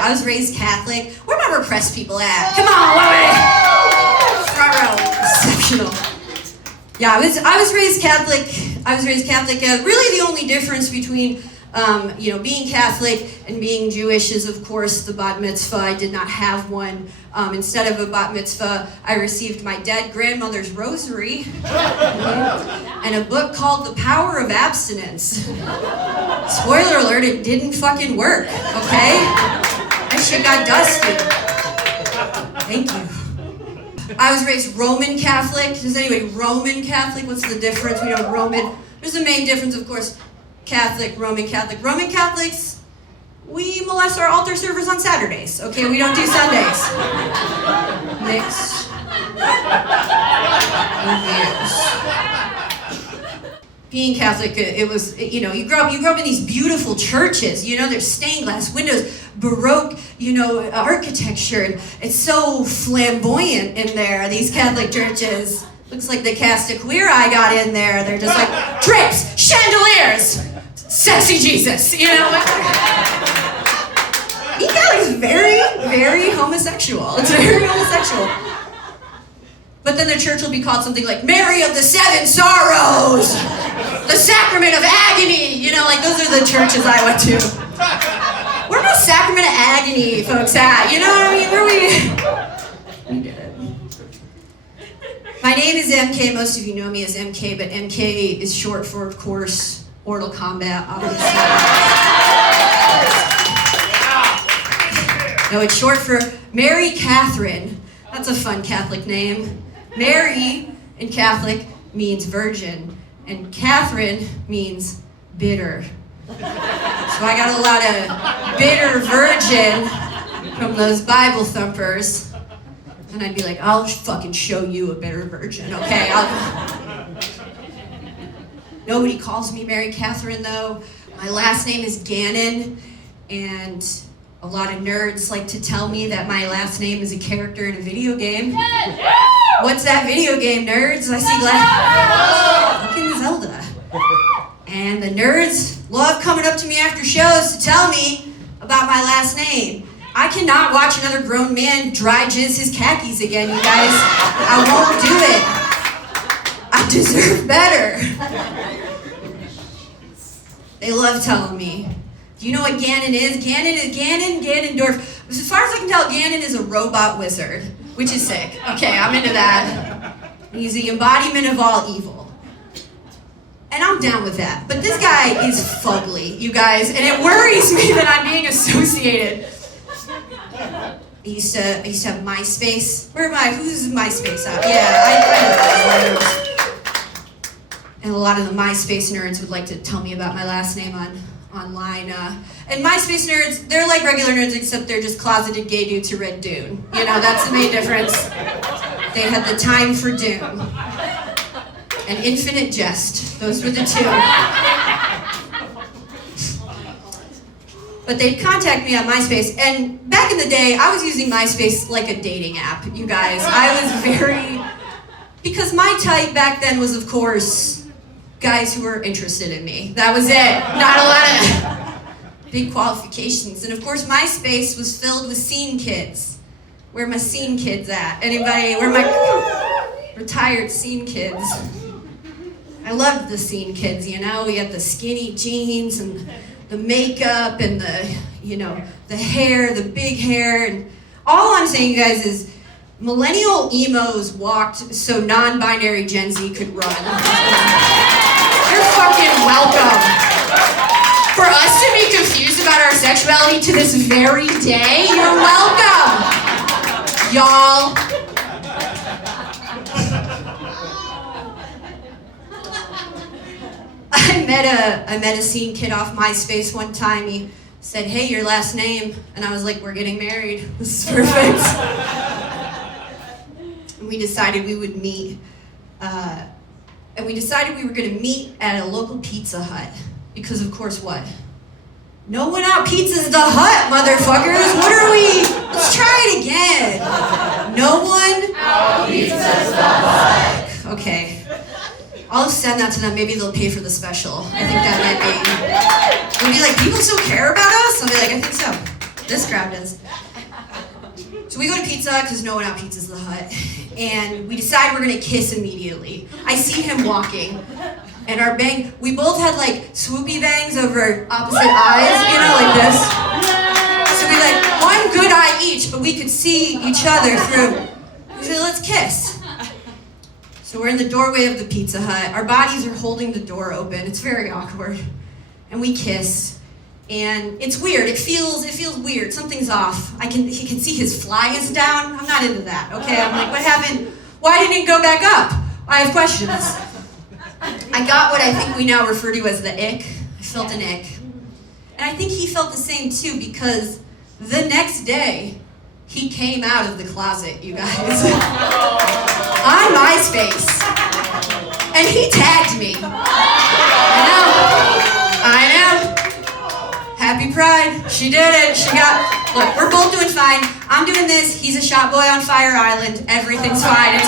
I was raised Catholic. Where my repressed people at? Come on, front row. Exceptional. Yeah, I was raised Catholic. Really, the only difference between being Catholic and being Jewish is, of course, the bat mitzvah. I did not have one. Instead of a bat mitzvah, I received my dead grandmother's rosary and a book called The Power of Abstinence. Spoiler alert, it didn't fucking work, okay? That shit got dusty. Thank you. I was raised Roman Catholic. Does anybody Roman Catholic? What's the difference? We know Roman. There's the main difference, of course. Catholic, Roman Catholic. Roman Catholics, we molest our altar servers on Saturdays, okay? We don't do Sundays. Next. Being Catholic, it was, you grew up in these beautiful churches, there's stained glass windows, Baroque, architecture, and it's so flamboyant in there, these Catholic churches. Looks like they cast a queer eye got in there. They're just like, drapes, chandeliers, sexy Jesus, Being Catholic is very, very homosexual. It's very homosexual. But then the church will be called something like Mary of the Seven Sorrows, the Sacrament of Agony, those are the churches I went to. Where my Sacrament of Agony folks at? You know what I mean? Where we did it. My name is MK. Most of you know me as MK, but MK is short for, of course, Mortal Kombat, obviously. No, it's short for Mary Catherine. That's a fun Catholic name. Mary in Catholic means virgin, and Catherine means bitter. So I got a lot of bitter virgin from those Bible thumpers. And I'd be like, I'll fucking show you a bitter virgin, okay? Nobody calls me Mary Catherine, though. My last name is Gannon, and a lot of nerds like to tell me that my last name is a character in a video game. What's that video game, nerds? I see fucking Zelda. And the nerds love coming up to me after shows to tell me about my last name. I cannot watch another grown man dry jizz his khakis again, you guys. I won't do it. I deserve better. They love telling me. Do you know what Gannon is? Ganondorf. As far as I can tell, Gannon is a robot wizard, which is sick. Okay, I'm into that. He's the embodiment of all evil. And I'm down with that. But this guy is fugly, you guys, and it worries me that I'm being associated. I used to have MySpace. Who's MySpace at? Yeah, I know. And a lot of the MySpace nerds would like to tell me about my last name online. And MySpace nerds, they're like regular nerds, except they're just closeted gay dudes who read Dune. That's the main difference. They had the time for Dune. And Infinite Jest. Those were the two. But they'd contact me on MySpace, and back in the day, I was using MySpace like a dating app, you guys. Because my type back then was, of course, guys who were interested in me. That was it. Not a lot of big qualifications. And of course, MySpace was filled with scene kids. Where are my scene kids at? Anybody? Where are my retired scene kids? I loved the scene kids, We had the skinny jeans and the makeup and the hair, the big hair. And all I'm saying, you guys, is millennial emos walked so non-binary Gen Z could run. You're fucking welcome. For us to be confused about our sexuality to this very day, you're welcome, y'all. I met a scene kid off MySpace one time. He said, "Hey, your last name?" And I was like, "We're getting married. This is perfect." And we decided we would meet. And we decided we were going to meet at a local Pizza Hut. Because, of course, what? No one out pizzas the Hut, motherfuckers. What are we? Let's try it again. No one out pizzas the Hut. Okay. I'll send that to them. Maybe they'll pay for the special. I think that might be. They'll be like, people still care about us? I'll be like, I think so. This crowd does. So we go to Pizza Hut because no one out pizzas the Hut, and we decide we're gonna kiss immediately. I see him walking, and we both had like swoopy bangs over opposite eyes, you know, like this. So we like one good eye each, but we could see each other through. We said, let's kiss. So we're in the doorway of the Pizza Hut. Our bodies are holding the door open. It's very awkward, and we kiss. And it's weird. It feels weird. Something's off. He can see his fly is down. I'm not into that. Okay, I'm like, what happened? Why didn't it go back up? I have questions. I got what I think we now refer to as the ick. I felt an ick. And I think he felt the same too, because the next day, he came out of the closet, you guys. On MySpace. And he tagged me. I know. Happy Pride. She did it. Look, we're both doing fine. I'm doing this. He's a shot boy on Fire Island. Everything's fine. It's